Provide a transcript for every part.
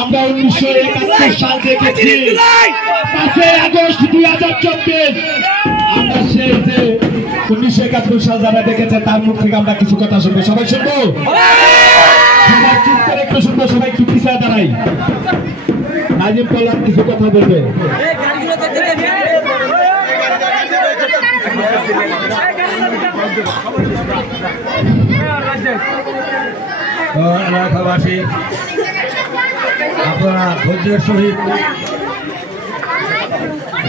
আমরা 1971 সাল দেখেছি 5 আগস্ট 2024 আমরা সেই যে 1971 সাল যারা দেখেছে তার মুখ থেকে আমরা কিছু কথা শুনবো। সবাই শুনবো, সবাই চুপ করে একটু শুনবো, সবাই একটু পিছিয়ে দাঁড়াই। নাজিম কল্যাণ কিছু কথা বলবে। এলাকাবাসী আপনারা ধৈর্যের সহিত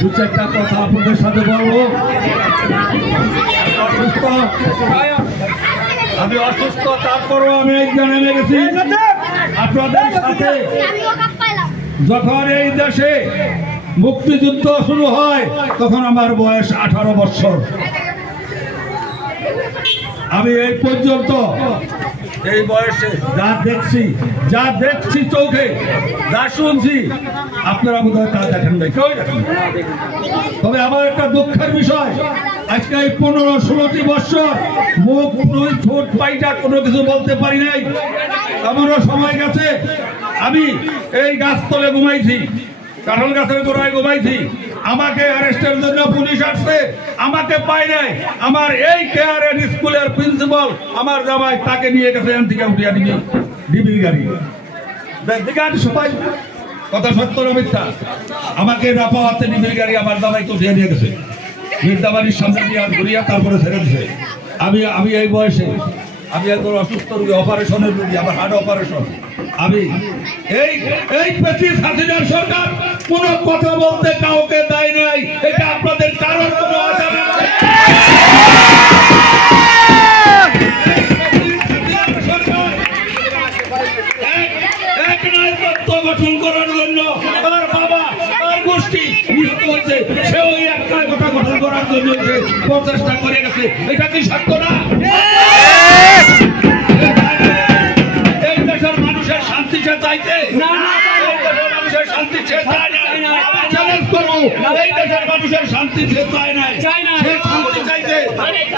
দু চারটা কথা আপনাদের সাথে বলবো। আমি অসুস্থ, তারপরও আমি একজন নেমে গেছি আপনাদের সাথে। যখন এই দেশে মুক্তিযুদ্ধ শুরু হয় তখন আমার বয়স 18 বছর। আমি এই পর্যন্ত এই বয়সে যা দেখছি চোখে, যা শুনছি, আপনারা বোধহয় তা দেখেন নাই, কেউ দেখেন। তবে আমার একটা দুঃখের বিষয়, আজকে এই 15-16টি বছর মুখ ঠোঁট পাইটা কোনো কিছু বলতে পারি নাই। এমনও সময় গেছে আমি এই গাছতলে ঘুমাইছি, কাঁঠাল গাছের গোড়ায় ঘুমাইছি, আমাকে অ্যারেস্টের জন্য পুলিশ আসছে, আমাকে পাই নাই। আমার এই কেয়ারের স্কুলের প্রিন্সিপাল আমার জামাই তাকে নিয়ে গেছে এখান থেকে উঠিয়ে নিবি ডিবির গাড়ি। সবাই কথা সত্য না মিথ্যা? আমাকে না পাওয়াতে ডিবির গাড়ি আমার জামাইকে উঠিয়ে নিয়ে গেছে, মির্জাবাড়ির সামনে দিয়ে ঘুরিয়া তারপরে ছেড়ে দিছে। আমি এই বয়সে আমি একজন অসুস্থ রোগী, অপারেশনের রোগী, আমার হার্ট অপারেশন। আমি এই প্রেসিডেন্ট হাসিনার সরকার কোনো কথা বলতে কাউকে দেয় নাই। এটা আপনাদের কারণ কোনো আশা নেই। এক নায়কত্ব গঠন করার জন্য তার বাবা, তার গোষ্ঠী নিহত হয়েছে, সে ওই এক নায়কত্ব গঠন করার জন্য প্রচেষ্টা করে গেছে। এটা কি সত্য না? এই দেশের মানুষের শান্তি সে চাইছে না, মানুষের শান্তি সে চায় না। চ্যালেঞ্জ করবো, এই দেশের মানুষের শান্তি সে চায় না, সে শান্তি চাইছে,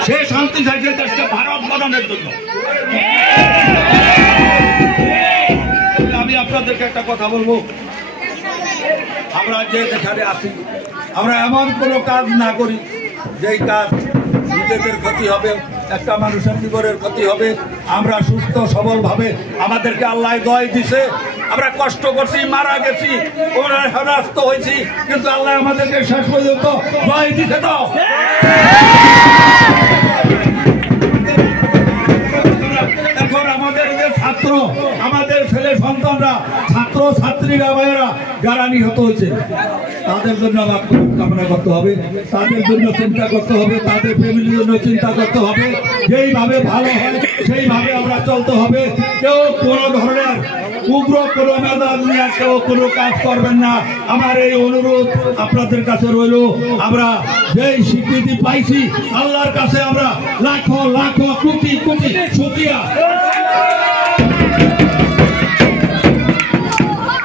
সে শান্তি চাইছে দেশকে ভারত বানানোর জন্য। আমি আপনাদেরকে একটা কথা বলবো, আমরা যে যেখানে আছি, আমরা এমন কোনো কাজ না করি যেই কাজ নিজেদের ক্ষতি হবে, একটা মানুষের জীবনের ক্ষতি হবে। আমরা সুস্থ সবল ভাবে, আমাদেরকে আল্লাহ দয় দিছে, আমরা কষ্ট করছি, মারা গেছি, ওরা হরাস্ত হয়েছি, কিন্তু আল্লাহ আমাদেরকে শেষ পর্যন্ত দয় দিছে। তো এখন আমাদের যে ছাত্র, আমাদের ছেলে সন্তানরা, ছাত্র ছাত্রীরা, ভাইয়েরা যারা নিহত হয়েছে, তাদের জন্য আমার কামনা করতে হবে, তাদের জন্য চিন্তা করতে হবে, তাদের ফ্যামিলির জন্য চিন্তা করতে হবে। যেইভাবে ভালো হয় সেইভাবে আমরা চলতে হবে। কেউ কোনো ধরনের উগ্র কোনো মেজাজ নিয়ে কেউ কোনো কাজ করবেন না, আমার এই অনুরোধ আপনাদের কাছে রইল। আমরা যেই স্বীকৃতি পাইছি আল্লাহর কাছে আমরা লাখো লাখো কোটি কোটি শুকরিয়া।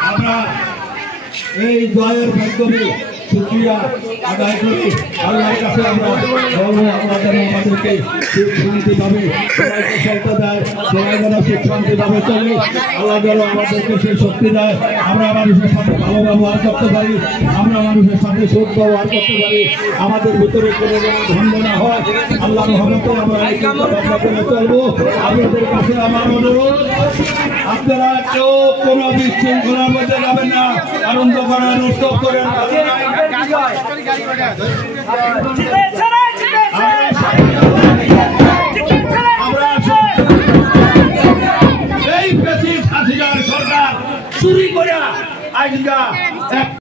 আমরা এই জয়ের মাধ্যমে শুকরিয়া আদায় করি আল্লাহর কাছে। আমরা বলবো আল্লাহ যেন আমাদেরকে সুখ শান্তি ভাবে সবাইকে চলতে দেয়, সবাই যেন সুখ শান্তি ভাবে চলে, আল্লাহ যেন আমাদেরকে সেই শক্তি দেয়। আমরা মানুষের সাথে ভালো ব্যবহার করতে পারি, আমরা মানুষের সাথে সৎ ব্যবহার করতে পারি, আমাদের ভিতরে কোনো যেন ধন্দ না হয়। আল্লাহ রহমতে আমরা এই চিন্তা ভাবনা করে চলবো। আপনাদের কাছে আমার অনুরোধ, আপনারা কেউ কোনো বিশৃঙ্খলার মধ্যে যাবেন না, আনন্দ করার উৎসব করেন। এই প্রেসিডেন্ট হাসিনার সরকার চুরি করে আজকে